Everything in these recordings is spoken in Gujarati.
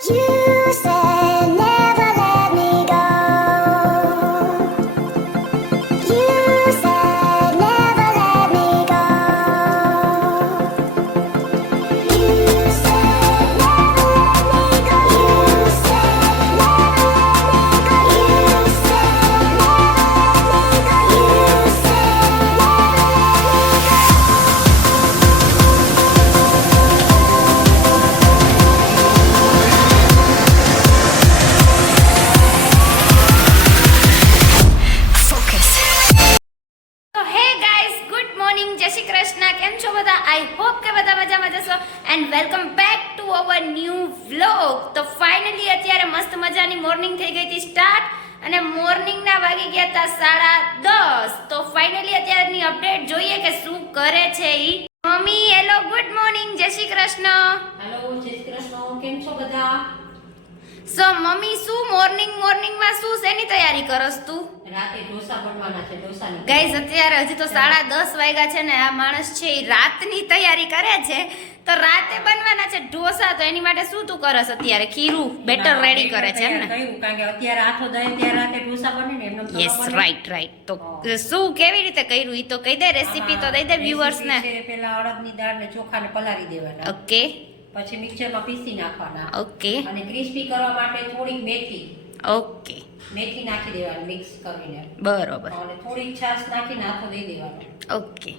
You said તૈયારી કરસ તું? રાતે ઢોસા બનવાના છે ઢોસાની ગાઈઝ અત્યારે હજી તો સાડા દસ વાગ્યા છે ને આ માણસ છે એ રાતની તૈયારી કરે છે. તો રાતે બનવાના છે ઢોસા તો એની માટે શું તું કરસ અત્યારે? ખીરું બેટર રેડી કરે છે ને? કારણ કે અત્યારે આથો દય ત્યારે રાતે ઢોસા બને ને એમને તો યસ રાઈટ રાઈટ તો શું કેવી રીતે કર્યું? એ તો કહી દે રેસીપી તો દઈ દે વ્યુઅર્સ ને. પહેલા અડદની દાળ ને ચોખા ને પલાળી દેવાના. ઓકે પછી મિક્સરમાં પીસી નાખવાના. ઓકે અને ક્રિસ્પી કરવા માટે થોડીક મેથી. ઓકે મેથી નાખી દેવાની મિક્સ કરીને. બરોબર. અને થોડી છાશ નાખીને નાખો દઈ દેવાનો. ઓકે.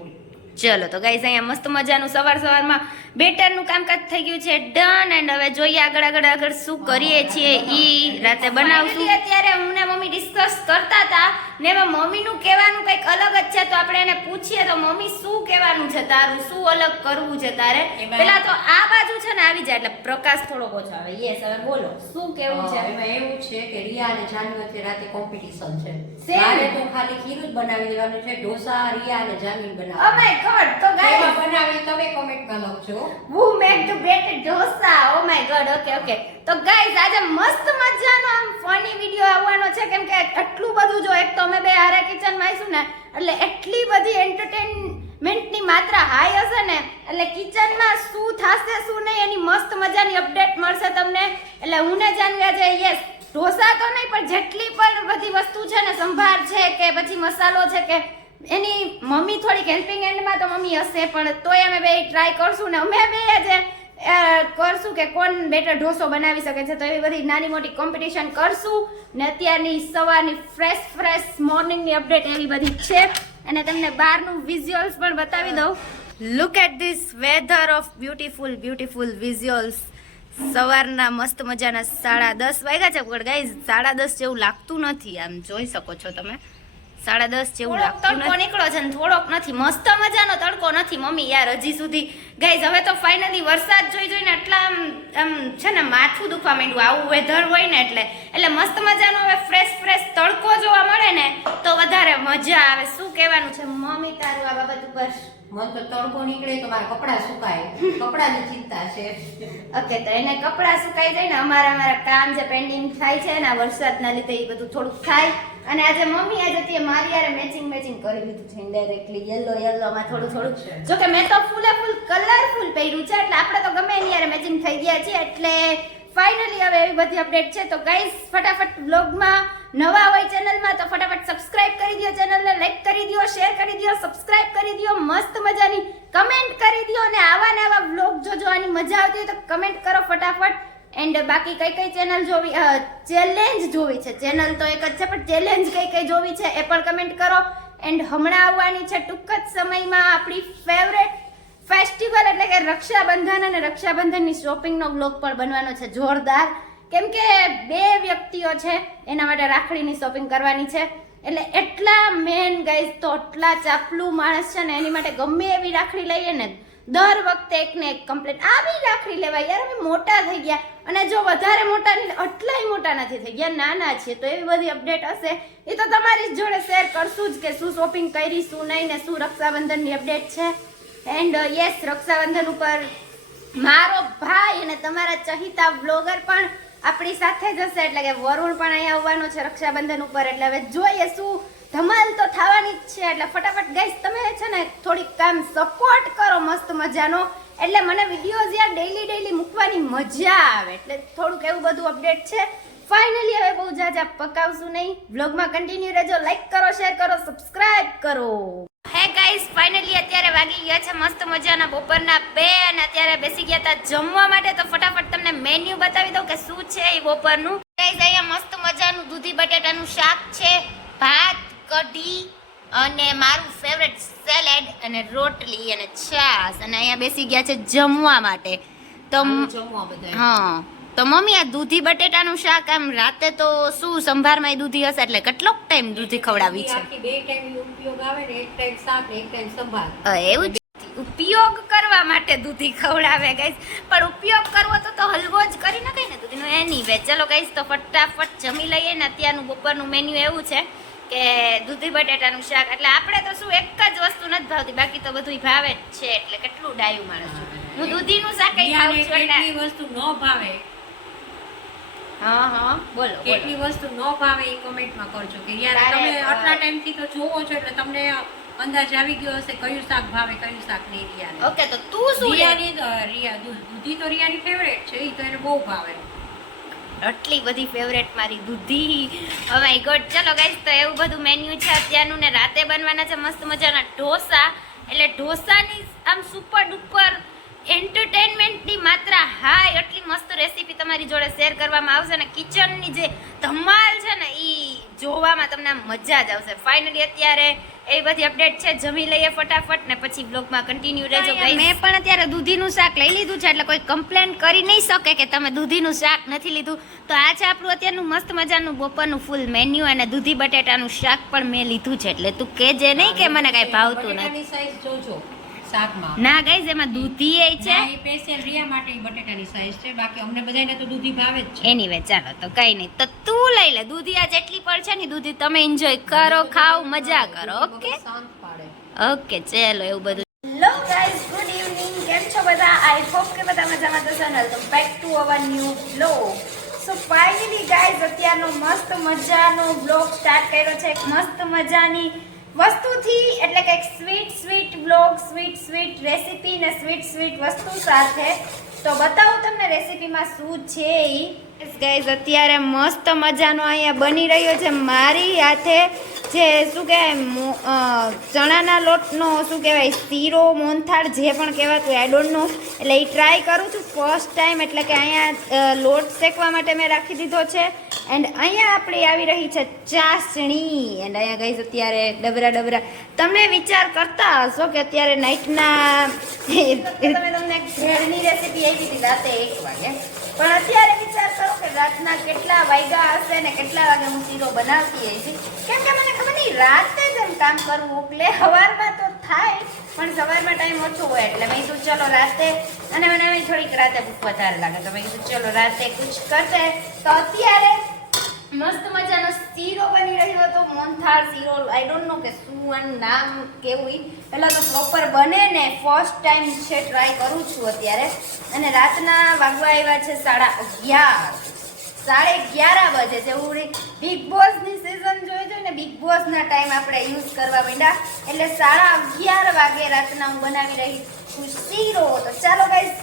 ચલો તો ગાઈઝ અહીંયા મસ્ત મજાનું સવાર સવારમાં બેટરનું કામકાજ થઈ ગયું છે ડન એન્ડ હવે જોઈએ આગળ આગળ આગળ શું કરીએ છીએ ઈ રાતે બનાવશું. અત્યારે હું ને મમ્મી ડિસ્કસ કરતા હતા ને એમાં મમ્મીનું કહેવાનું કંઈક અલગ જ છે તો આપણે એને પૂછીએ તો મમ્મી શું કહેવાનું છે તારું? શું અલગ કરવું છે તારે? પેલા તો આ બાજુ છે ને આવી જાય એટલે પ્રકાશ થોડો ઓછો આવે. યસ હવે બોલો શું કેવું છે? એમાં એવું છે કે રિયા અને જાનવી વચ્ચે રાતે કોમ્પિટિશન છે. મારે તો ખાલી ખીરું જ બનાવી દેવાનું છે ઢોસા રિયા અને જાનવી ઓ ગોડ તો ગાઈસ બનાવી તમે કોમેન્ટમાં લખજો. who make the better dosa oh my god okay okay તો ગાઈસ આજે મસ્ત મજાનો આમ ફની વિડિયો આવવાનો છે. કેમ કે એટલું બધું જો એક તો અમે બે હારે કિચનમાં આવીશું ને એટલે એટલી બધી એન્ટરટેનમેન્ટની માત્રા હાઈ હશે ને એટલે કિચનમાં શું થશે શું નહીં એની મસ્ત મજાની અપડેટ મળશે તમને. એટલે હું ને જાણવી આજે યસ ઢોસા તો નહીં પણ જેટલી પણ બધી વસ્તુ છે ને સંભાર છે કે પછી મસાલો છે કે એની મમ્મી થોડીક હેલ્પિંગ એન્ડમાં તો મમ્મી હશે, પણ તોય અમે બે ટ્રાય કરશું ને અમે બે જ કરશું કે કોણ બેટર ઢોસો બનાવી શકે છે. તો એવી બધી નાની મોટી કોમ્પિટિશન કરશું ને અત્યારની સવારની ફ્રેશ ફ્રેશ મોર્નિંગની અપડેટ એવી બધી છે. અને તમને બહારનું વિઝ્યુઅલ્સ પણ બતાવી દઉં. Look at this weather of beautiful beautiful visuals સવારના મસ્ત મજાના સાડા દસ વાગ્યા છે. ગાઈઝ સાડા દસ જેવું લાગતું નથી. આમ જોઈ શકો છો તમે. સાડા દસ જેવું લાગતું તડકો નીકળો છે ને થોડોક નથી. મસ્ત મજાનો તડકો નથી મમ્મી યાર હજી સુધી. ગાઈઝ હવે તો ફાઇનલી વરસાદ જોઈ જોઈને એટલા આમ આમ છે ને માથું દુખવા માંડ્યું. આવું વેધર હોય ને એટલે. એટલે મસ્ત મજાનો હવે ફ્રેશ ફ્રેશ તડકો જોવા મળે ને તો વધારે મજા આવે. શું કહેવાનું છે? મમ્મી તારું આ બાબત ઉપર. મન તો તડકો નીકળે તો મારા કપડાં સુકાય. કપડાની ચિંતા છે. ઓકે તો એને કપડાં સુકાઈ જાય ને અમારા અમારા કામ જે પેન્ડિંગ થાય છે ને વરસાદના લીધે એ બધું થોડુંક થાય. અને આજે મમ્મી આજે તે મારી યારે મેચિંગ મેચિંગ કરી લીધું છે ઇનડાયરેક્ટલી યલો યલો માં થોડું થોડું. જો કે મેં તો ફૂલે ફૂલ કલરફુલ પહેર્યું છે એટલે આપણે તો ગમે એની યારે મેચિંગ થઈ ગયા છે એટલે ફાઇનલી હવે એવી બધી અપડેટ છે. તો ગાઈસ ફટાફટ વ્લોગમાં નવા હોય ચેનલમાં તો ફટાફટ સબસ્ક્રાઇબ કરી દો ચેનલને લાઈક કરી દો શેર કરી દો સબસ્ક્રાઇબ કરી દો મસ્ત મજાની કમેન્ટ કરી દો અને આવા ને આવા વ્લોગ જો જોવાની મજા આવતી હોય તો કમેન્ટ કરો ફટાફટ. એન્ડ બાકી કઈ કઈ ચેનલ જોવી ચેલેન્જ જોવી છે? ચેનલ તો એક જ છે, પણ ચેલેન્જ કઈ કઈ જોવી છે એ પણ કમેન્ટ કરો. એન્ડ હમણાં આવવાની છે ટૂંક જ સમયમાં આપણી ફેવરેટ ફેસ્ટિવલ એટલે કે રક્ષાબંધન અને રક્ષાબંધનની શોપિંગનો બ્લોગ પણ બનવાનો છે જોરદાર. કેમ કે બે વ્યક્તિઓ છે, એના માટે રાખડીની શોપિંગ કરવાની છે. એટલે એટલા મેન ગાઈઝ તો, એટલા ચાપલું માણસ છે ને એની માટે ગમે એવી રાખડી લઈએ ને દર વખતે એક ને એક કમ્પ્લેન આવી રાખડી લેવાય. યાર, અમે મોટા થઈ ગયા. અને જો વધારે મોટા નહીં એટલાય મોટા નથી થઈ ગયા. નાના છીએ, તો એવી બધી અપડેટ હશે. એ તો તમારી જ જોડે શેર કરશું જ કે શું શોપિંગ કરી, શું નહીં ને શું રક્ષાબંધનની અપડેટ છે. એન્ડ યસ રક્ષાબંધન ઉપર મારો ભાઈ અને તમારા ચહિતા બ્લોગર પણ આપણી સાથે જ હશે. એટલે કે વરુણ પણ અહીંયા આવવાનો છે રક્ષાબંધન ઉપર. એટલે હવે જોઈએ શું ધમાલ તો થવાની જ છે, એટલે ફટાફટ ગાઈસ તમે છે ને થોડીક કામ સપોર્ટ કરો મસ્ત મજાનો. એટલે મને વિડીયોઝ યાર ડેઈલી ડેઈલી મૂકવાની મજા આવે. એટલે થોડુંક એવું બધું અપડેટ છે. ફાઇનલી હવે બહુ જાજા પકાવશું નહીં. વ્લોગમાં કન્ટિન્યુ રહેજો લાઈક કરો શેર કરો સબસ્ક્રાઇબ કરો. હે ગાઈસ ફાઇનલી અત્યારે વાગી ગયા છે મસ્ત મજાના બપોરના બે અને અત્યારે બેસી ગયા હતા જમવા માટે. તો ફટાફટ તમને મેન્યુ બતાવી દઉં કે શું છે એ બપોરનું. ગાઈસ અહીંયા મસ્ત મજાનું દૂધી બટેટાનું શાક છે, ભાત કઢી અને મારું ફેવરેટ સેલેડ અને રોટલી અને છાસ અને અહીંયા બેસી ગયા છે જમવા માટે. તો જમવા બધા હા. તો મમ્મી આ દૂધી બટેટાનું શાક આમ રાતે તો શું સંભારમાં એ દૂધી હશે? એટલે કેટલોક ટાઈમ દૂધી ખવડાવી છે. બે ટાઈમ ઉપયોગ આવે ને એક ટાઈમ શાક એક ટાઈમ સંભાર. એવું જ. ઉપયોગ કરવા માટે દૂધી ખવડાવે ગાઈસ પણ ઉપયોગ કરવો તો તો હલવો જ કરી નખાય ને દૂધીનો. એની વે ચલો ગાઈસ તો ફટાફટ જમી લઈએ ને અત્યારનું બપોરનું મેન્યુ એવું છે. કે દૂધી બટેટાનું શાક એટલે આપણે તો શું એક જ વસ્તુ નથી ભાવતી બાકી તો બધું ભાવે જ છે એટલે કેટલું ડાયું માણસ. હું દૂધીનું શાક ખાઉં છું એટલે? વસ્તુ ન ભાવે. હા હા બોલો કેટલી વસ્તુ ન ભાવે એ કોમેન્ટમાં કરજો કે યાર તમે આટલા ટાઈમથી તો જોવો છો એટલે તમને અંદાજ આવી ગયો હશે કયું શાક ભાવે કયું શાક નહીં રિયાને. ઓકે તો તું શું રિયાની રિયા દૂધી તો રિયાની ફેવરેટ છે એ તો એને બહુ ભાવે. આટલી બધી ફેવરેટ મારી દૂધી. ઓ માય ગોડ ચલો ગાઈસ તો એવું બધું મેન્યુ છે અત્યારનું ને રાતે બનવાના છે મસ્ત મજાના ઢોસા. એટલે ઢોસાની આમ સુપર ડુપર એન્ટરટેનમેન્ટની માત્રા હાય એટલી મસ્ત રેસીપી તમારી જોડે શેર કરવામાં આવશે ને કિચનની જે ધમાલ છે ને એ જોવામાં તમને મજા જ આવશે. ફાઇનલી અત્યારે એ બધી અપડેટ છે. જમી લઈએ ફટાફટ ને પછી બ્લોગમાં કન્ટિન્યુ રહેજો મેં પણ અત્યારે દૂધીનું શાક લઈ લીધું છે એટલે કોઈ કમ્પ્લેન કરી નહીં શકે કે તમે દૂધીનું શાક નથી લીધું. તો આ છે આપણું અત્યારનું મસ્ત મજાનું બપોરનું ફૂલ મેન્યુ અને દૂધી બટેટાનું શાક પણ મેં લીધું છે. એટલે તું કહેજે નહીં કે મને કાંઈ ભાવતું નથી. સાઈઝ જોજો. શાકમાં. ના ગાઈઝ એમાં દૂધી એ છે. એ સ્પેશિયલ રિયા માટે બટેટાની સાઈઝ છે. બાકી અમને બધાને તો દૂધી ભાવે જ છે. એનીવે ચાલો તો કઈ નહીં. તો તું લઈ લે. દૂધી આ જેટલી પણ છે ને દૂધી તમે એન્જોય કરો ખાઓ મજા કરો ઓકે શાંત પાડે. ઓકે ચલો એવું બધું. હેલો ગાઈઝ ગુડ ઇવનિંગ કેમ છો બધા? આઈ હોપ કે બધા મજામાં જશો ને. તો back to our new blog so finally guys અત્યારનો મસ્ત મજાનો બ્લોગ સ્ટાર્ટ કર્યો છે. મસ્ત મજાની વસ્તુથી એટલે કે sweet sweet blog sweet sweet recipe ને સ્વીટ સ્વીટ વસ્તુ સાથે. તો બતાવું તમને રેસીપીમાં શું છે ઈ. ગાઈઝ અત્યારે મસ્ત મજાનો અહીંયા બની રહ્યો છે મારી હાથે જે શું કહેવાય ચણાના લોટનો શું કહેવાય, શીરો મોનથાળ જે પણ કહેવાતું આઈ એટલે એ ટ્રાય કરું છું. ફર્સ્ટ ટાઈમ એટલે કે અહીંયા લોટ શેકવા માટે મેં રાખી દીધો છે. એન્ડ અહીંયા આપણી આવી રહી છે ચાસણી. એન્ડ અહીંયા ગઈ અત્યારે ડબરા ડબરા. તમે વિચાર કરતા હશો કે અત્યારે નાઇટના તમે તમને ઘેરની રેસીપી આવી હતી રાતે એક વાગે. પણ અત્યારે વિચાર કરો કે રાતના કેટલા વાગ્યા હશે ને કેટલા વાગે હું શીરો બનાવતી હશે કેમ કે મને ખબર નહીં, રાતે જ એમ કામ કરવું એટલે સવારમાં તો થાય, પણ સવારમાં ટાઈમ ઓછો હોય એટલે મેં કીધું ચલો રાતે, અને મને થોડીક રાતે ભૂખ વધારે લાગે. તો મેં કીધું ચલો રાતે કુછ કરશે તો અત્યારે મસ્ત મજાનો શીરો બની રહ્યો હતો મોનથાળ શીરો. આઈ ડોન્ટ નો કે શું આનું નામ કેવું પહેલાં તો પ્રોપર બને ને ફર્સ્ટ ટાઈમ છે ટ્રાય કરું છું અત્યારે. અને રાતના વાગવા આવ્યા છે સાડા અગિયાર. સાડે અગિયાર વાગે ઉડી બિગ બોસની સિઝન જોઈ છે ને બિગ બોસના ટાઈમ આપણે યુઝ કરવા માંડ્યા. એટલે સાડા અગિયાર વાગે રાતના હું બનાવી રહી છું શીરો. તો ચાલો ગાઈસ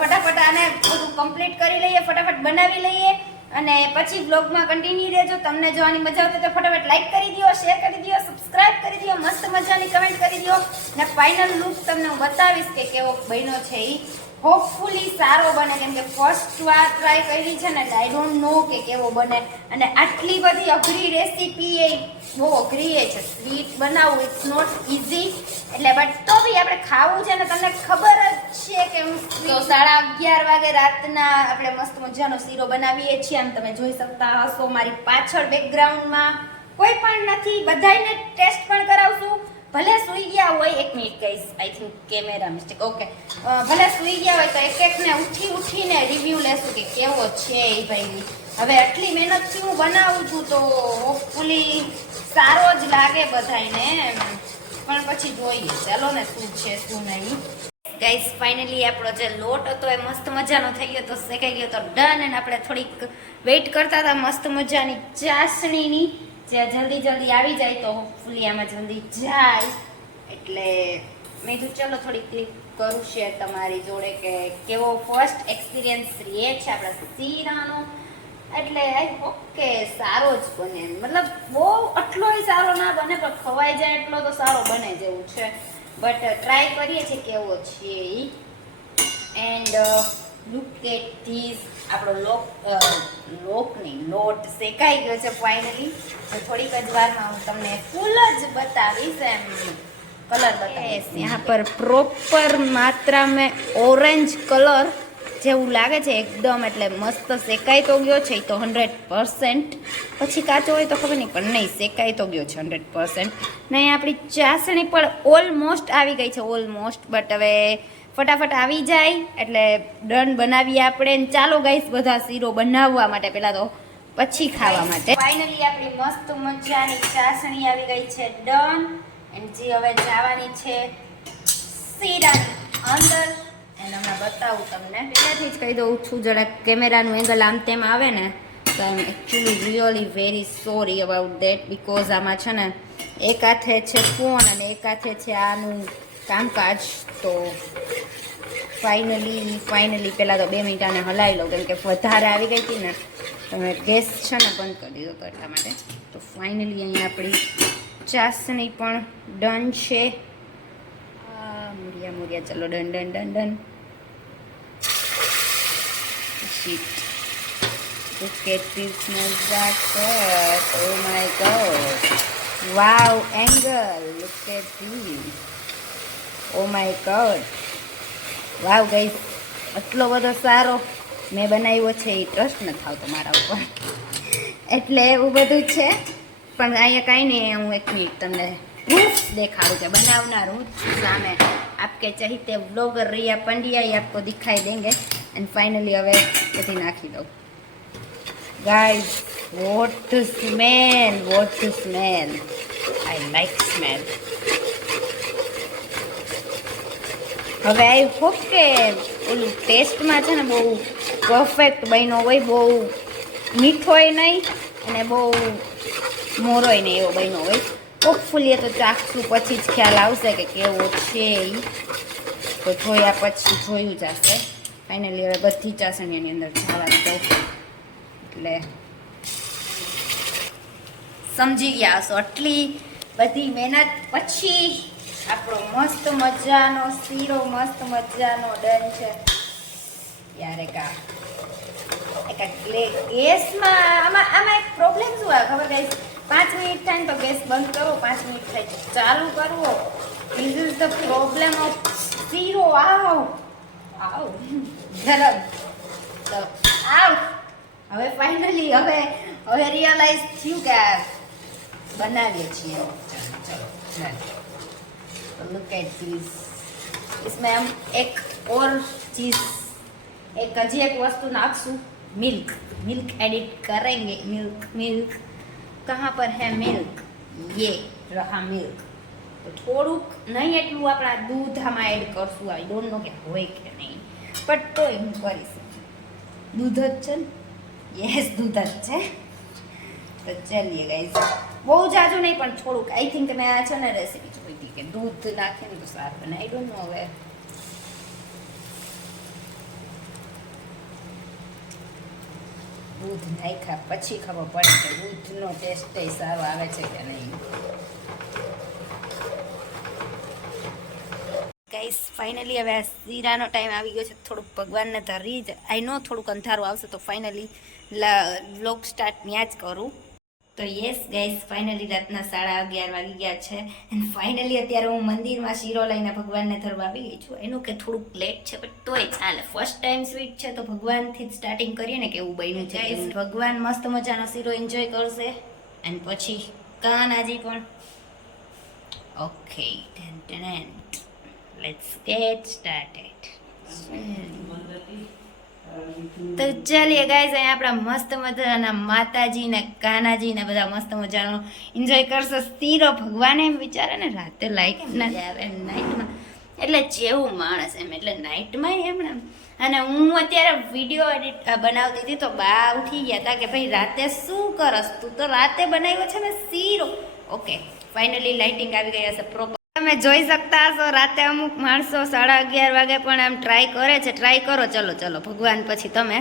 ફટાફટ આને બધું કમ્પ્લીટ કરી લઈએ, ફટાફટ બનાવી લઈએ. અને પછી બ્લોગમાં કન્ટિન્યુ રહેજો. તમને જોવાની મજા આવતી તો ફટાફટ લાઈક કરી દો શેર કરી દો સબસ્ક્રાઇબ કરી દો, મસ્ત મજાની કમેન્ટ કરી દો. ને ફાઇનલ લુક તમને હું બતાવીશ કે કેવો બન્યો છે એ હોપફુલી સારો બને, કેમ કે ફર્સ્ટ વાર ટ્રાય કરી છે ને આઈ ડોન્ટ નો કે કેવો બને. અને આટલી બધી અઘરી રેસીપી એ બહુ અઘરી છે. સ્વીટ બનાવવું ઇટ્સ નોટ ઇઝી એટલે બટ તો બી આપણે ખાવું છે ને, તમને ખબર જ છે તો સાડા અગિયાર વાગે રાતના આપણે મસ્ત મજાનો શીરો બનાવીએ છીએ. આમ તમે જોઈ શકતા હશો મારી પાછળ બેકગ્રાઉન્ડમાં કોઈ પણ નથી. બધાને ટેસ્ટ પણ કરાવશું. ભલે સૂઈ ગયા હોય, એક મિનિટ કહીશ I think camera mistake okay ભલે સૂઈ ગયા હોય તો એક એકને ઉઠી ઉઠીને રિવ્યૂ લેશું કે કેવો છે એ ભાઈ. હવે આટલી મહેનતથી હું બનાવું છું તો હોપફુલી સારો જ લાગે બધાયને. પણ પછી જોઈએ, ચાલો ને શું છે, શું નહીં. ગાઈસ ફાઇનલી આપણો જે લોટ હતો એ મસ્ત મજાનો થઈ ગયો, તો શેકાઈ ગયો, તો ડન અને આપણે થોડીક વેઇટ કરતા હતા મસ્ત મજાની ચાસણીની. જે જલ્દી જલ્દી આવી જાય તો હોપફુલી આમાં જલ્દી જાય. એટલે મેં કીધું, ચલો થોડીક ક્લિક કરું શેર તમારી જોડે કે કેવો ફર્સ્ટ એક્સપિરિયન્સ રહે છે આપણા શીરાનો. એટલે આઈ હોપ કે સારો જ બને. મતલબ બહુ આટલોય સારો ના બને, પણ ખવાઈ જાય એટલો તો સારો બને જેવું છે. બટ ટ્રાય કરીએ છીએ કેવો છે એ એન્ડ લુક એટ ધીસ આપણો લોક લોક નહીં, લોટ શેકાઈ ગયો છે ફાઇનલી થોડીક જ વારમાં હું તમને ફૂલ જ બતાવીશ એમ. કલર બતાવીશ. યહાં પર પ્રોપર માત્રા મેં ઓરેન્જ કલર જેવું લાગે છે એકદમ, એટલે મસ્ત શેકાઈ તો ગયો છે, એ તો હંડ્રેડ પર્સન્ટ પછી કાચો હોય તો ખબર નહીં, પણ નહીં, શેકાઈ તો ગયો છે હંડ્રેડ પર્સન્ટ ને આપણી ચાસણી પણ ઓલમોસ્ટ આવી ગઈ છે ઓલમોસ્ટ બટ હવે ફટાફટ આવી જાય, એટલે ડન બનાવીએ આપણે. ચાલો ગાઈસ બધા શીરો બનાવવા માટે પહેલાં તો પછી ખાવા માટે. ફાઇનલી આપણી મસ્ત મજાની ચાસણી આવી ગઈ છે ડન એન્ડ જે હવે જવાની છે શીરાની અંદર. એને હમણાં બતાવું તમને. પહેલાંથી જ કહી દઉં છું, જરાક કેમેરાનું એંગલ આમ તેમ આવે ને, તો I am actually really very sorry about that because આમાં છે ને, એક હાથે છે ફોન અને એક હાથે છે આનું કામકાજ. તો ફાઇનલી ફાઇનલી પહેલાં તો બે મિનિટ આને હલાવી લઉં, કેમ કે વધારે આવી ગઈ હતી ને તમે ગેસ છે ને બંધ કરી દીધો કરતા માટે. તો ફાઇનલી અહીંયા આપણી ચાસણી પણ ડન છે. મુરિયા મુરિયા, ચલો, done done done done. Shit Look at this nazakat. Oh my god. Wow, angle. Look at this. Oh my god. Wow guys. આટલો બધો સારો મેં બનાવ્યો છે એ ટ્રસ્ટ નથી થાવ મારા ઉપર એટલે એવું બધું છે પણ અહીંયા કાંઈ નહીં હું એક મિનિટ તમને પ્રૂફ દેખાડું કે બનાવનાર હું સામે આપકે ચહીતે વ્લોગર રિયા પંડ્યા આપકો દિખાઈ દેંગે એન્ડ ફાઇનલી હવે બધી નાખી દઉં. Guys what to smell what to smell I like smell હવે આઈ હોપ કે ઓલું ટેસ્ટમાં છે ને બહુ પરફેક્ટ બન્યો હોય, બહુ મીઠોય નહીં અને બહુ મોરોય નહીં એવો બન્યો હોય. હોપફુલી એ તો ચાખશું, પછી જ ખ્યાલ આવશે કે કેવો છે એ તો જોયા પછી જોયું જશે ફાઇનલી હવે બધી ચાસણીઓની અંદર જવા દઉં એટલે સમજી ગયા હશો. આટલી બધી મહેનત પછી આપણો મસ્ત મજાનો શીરો, મસ્ત મજાનો ડન છે. યારે કા ગેસમાં આમાં આમાં એક પ્રોબ્લેમ શું આવે ખબર ગઈ પાંચ મિનિટ થાય ને તો ગેસ બંધ કરો, પાંચ મિનિટ થાય ચાલુ કરવો. ધીસ ધ પ્રોબ્લેમ ઓફ શીરો. આવ. આવ ગરમ તો આવ હવે ફાઇનલી હવે હવે રિયલાઇઝ થયું કે આ બનાવીએ છીએ ચલો ચલો લુક એટ ધીસ इसमें हम एक और चीज एक हजी एक वस्तु नाखसू मिल्क मिल्क एडिट करेंगे मिल्क मिल्क कहाँ पर है मिल्क ये रहा मिल्क તો થોડુંક નહીં એટલું આપણા દૂધ આમાં એડ કરશું. આઈ ડોન્ટ નો કે હોય કે નહીં. બટ તોય હું કરીશ. દૂધ જ છે ને? યસ દૂધ જ છે. તો ચાલીએ ગાઈઝ બહુ જાજુ નહીં, પણ થોડુંક. આઈ થિંક મેં આ છે ને રેસીપી જોઈ હતી કે દૂધ નાખે ને તો સારું બને. આઈ ડોન્ટ નો હવે. દૂધ નાખ્યા પછી ખબર પડે કે દૂધનો ટેસ્ટ સારો આવે છે કે નહીં. ગાઈસ ફાઇનલી હવે આ શીરાનો ટાઈમ આવી ગયો છે. થોડુંક ભગવાનને ધરી જ આઈ નો થોડુંક અંધારું આવશે તો ફાઇનલી વ્લોગ સ્ટાર્ટ ત્યાં જ કરું. તો યસ ગાઈસ ફાઇનલી રાતના સાડા અગિયાર વાગી ગયા છે. એન્ડ ફાઇનલી અત્યારે હું મંદિરમાં શીરો લઈને ભગવાનને ધરવા આવી ગઈ છું. એનું કે થોડુંક લેટ છે બટ તોય ચાલે. ફર્સ્ટ ટાઈમ સ્વીટ છે તો ભગવાનથી જ સ્ટાર્ટિંગ કરીએ ને કે એવું બન્યું છે. ભગવાન મસ્ત મજાનો શીરો એન્જોય કરશે. એન્ડ પછી કાન કાનાજી પણ okay ten ten let's get started. તો ચાલીએ ગાઈઝ અહીંયા આપણા મસ્ત મજાના માતાજી ને કાનાજી ને બધા મસ્ત મજાનો એન્જોય કરશો. શીરો ભગવાન એમ વિચારે ને રાતે લાઈટ ના આવે નાઇટમાં એટલે જેવું માણસ એમ એટલે નાઇટમાં એમ ને અને હું અત્યારે વીડિયો એડિટ બનાવતી હતી તો બા ઉઠી ગયા હતા કે ભાઈ રાતે શું કરસ? તું તો રાતે બનાવ્યો છે ને શીરો. ઓકે ફાઇનલી લાઇટિંગ આવી ગઈ હશે પ્રોપર તમે જોઈ શકતા હશો, રાતે અમુક માણસો સાડા અગિયાર વાગે પણ આમ ટ્રાય કરે છે. ટ્રાય કરો, ચલો ચલો, ભગવાન પછી તમે.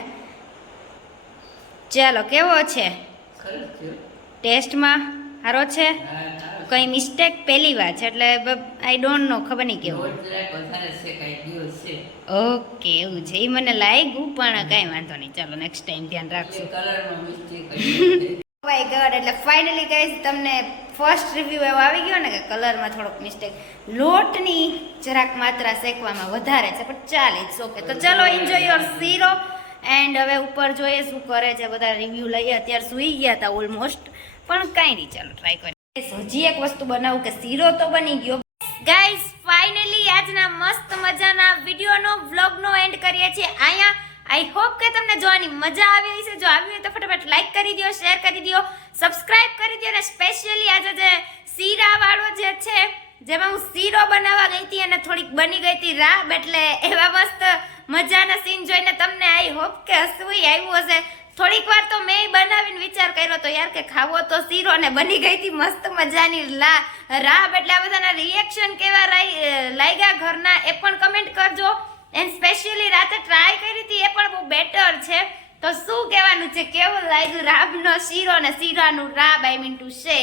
ચાલો, કેવો છે? ટેસ્ટમાં સારો છે? કંઈ મિસ્ટેક પહેલી વાર છે, એટલે આઈ ડોન્ટ નો ખબર નહીં કેવું. ઓકે એવું છે. એ મને લાગ્યું, પણ કાંઈ વાંધો નહીં. ચાલો નેક્સ્ટ ટાઈમ ધ્યાન રાખશું માય ગોડ એટલે ફાઇનલી ગાઈઝ તમને ફર્સ્ટ રિવ્યૂ એવો આવી ગયો ને કે કલરમાં થોડોક મિસ્ટેક લોટની જરાક માત્રા શેકવામાં વધારે છે, પણ ચાલે ઇટ્સ ઓકે તો ચલો એન્જોય યોર સીરો એન્ડ હવે ઉપર જોઈએ શું કરે છે, બધા રિવ્યૂ લઈએ. અત્યારે સૂઈ ગયા હતા ઓલમોસ્ટ પણ કાંઈ નહીં, ચાલો ટ્રાય કરીએ. હજી એક વસ્તુ બનાવું કે શીરો તો બની ગયો. ગાઈઝ ફાઇનલી આજના મસ્ત મજાના વિડીયોનો વ્લોગનો એન્ડ કરીએ છીએ. અહીંયા આઈ હોપ કે તમને જોવાની મજા આવી હશે જો આવી હોય તો ફટાફટ લાઈક કરી દો શેર કરી દો સબસ્ક્રાઇબ કરી દો અને સ્પેશિયલી આજે જે શીરા વાળો જે છે, જેમાં હું શીરો બનાવવા ગઈ હતી અને થોડીક બની ગઈ હતી રાબ, એટલે એવા મસ્ત મજાના સીન જોઈને તમને આઈ હોપ કે હસવું આવ્યું હશે. થોડીક વાર તો મેં બનાવીને વિચાર કર્યો તો યાર કે ખાવો તો શીરો ને બની ગઈ હતી મસ્ત મજાની લા રાબ. એટલે આ બધાના રિએક્શન કેવા લાગ્યા ઘરના એ પણ કમેન્ટ કરજો. એન્ડ સ્પેશિયલી રાતે ટ્રાય કરી હતી એ પણ બહુ બેટર છે. તો શું કહેવાનું છે કેવું લાગ્યું રાબનો શીરો અને શીરાનું રાબ આઈ મીન ટુ શે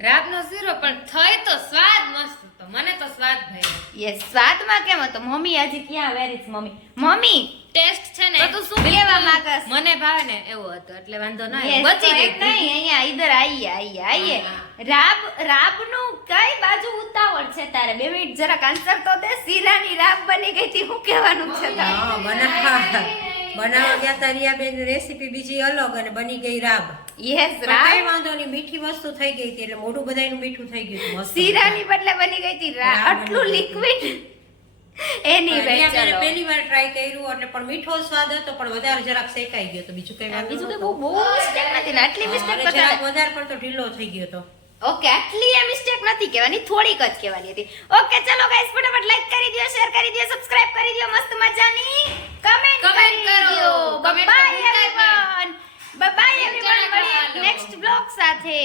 રાબનો શીરો પણ થઈ તો સ્વાદ મસ્ત હતો. મને તો સ્વાદ ભાઈ યસ સ્વાદમાં કેમ હતો? મમ્મી હજી ક્યાં where is mummy? Mummy taste છે ને તો શું કહેવા માંગસ? મને ભાવે ને એવો હતો એટલે વાંધો ન આવ્યો બચી ગઈ. નહીં અહીંયા ઈધર આઈએ આઈએ આઈએ. રાબ રાબનું કઈ બાજુ ઉતાવળ છે તારે? બે મિનિટ જરાક આન્સર તો દે. શીરાની રાબ બની ગઈ હતી હું કહેવાનું છે તારે? હા બનાવવા ગયા તા રિયાબેન રેસીપી બીજી અલગ અને બની ગઈ રાબ. યસ રાબ. કઈ વાંધો નહીં મીઠી વસ્તુ થઈ ગઈ હતી એટલે મોઢું બધાયનું મીઠું થઈ ગયું. શીરાની બદલે બની ગઈ હતી રાબ આટલું લિક્વિડ એની ચલો. પહેલી વાર ટ્રાય કર્યું એટલે પણ મીઠો સ્વાદ હતો પણ વધારે જરાક શેકાઈ ગયો તો બીજું કઈ વાંધો બીજું કે બહુ બહુ મિસ્ટેક નથી ને આટલી મિસ્ટેક જરાક વધારે પડતો ઢીલો થઈ ગયો હતો. ઓકે આટલી એ મિસ્ટેક નથી કહેવાની થોડીક જ કહેવાની હતી. ઓકે ચલો ગાઈસ ફટાફટ લાઈક કરી દો શેર કરી દો સબસ્ક્રાઇબ કરી દો મસ્ત મજાની કમેન્ટ કમેન્ટ કરો. Bye. Everyone bye everyone. Next blog સાથે.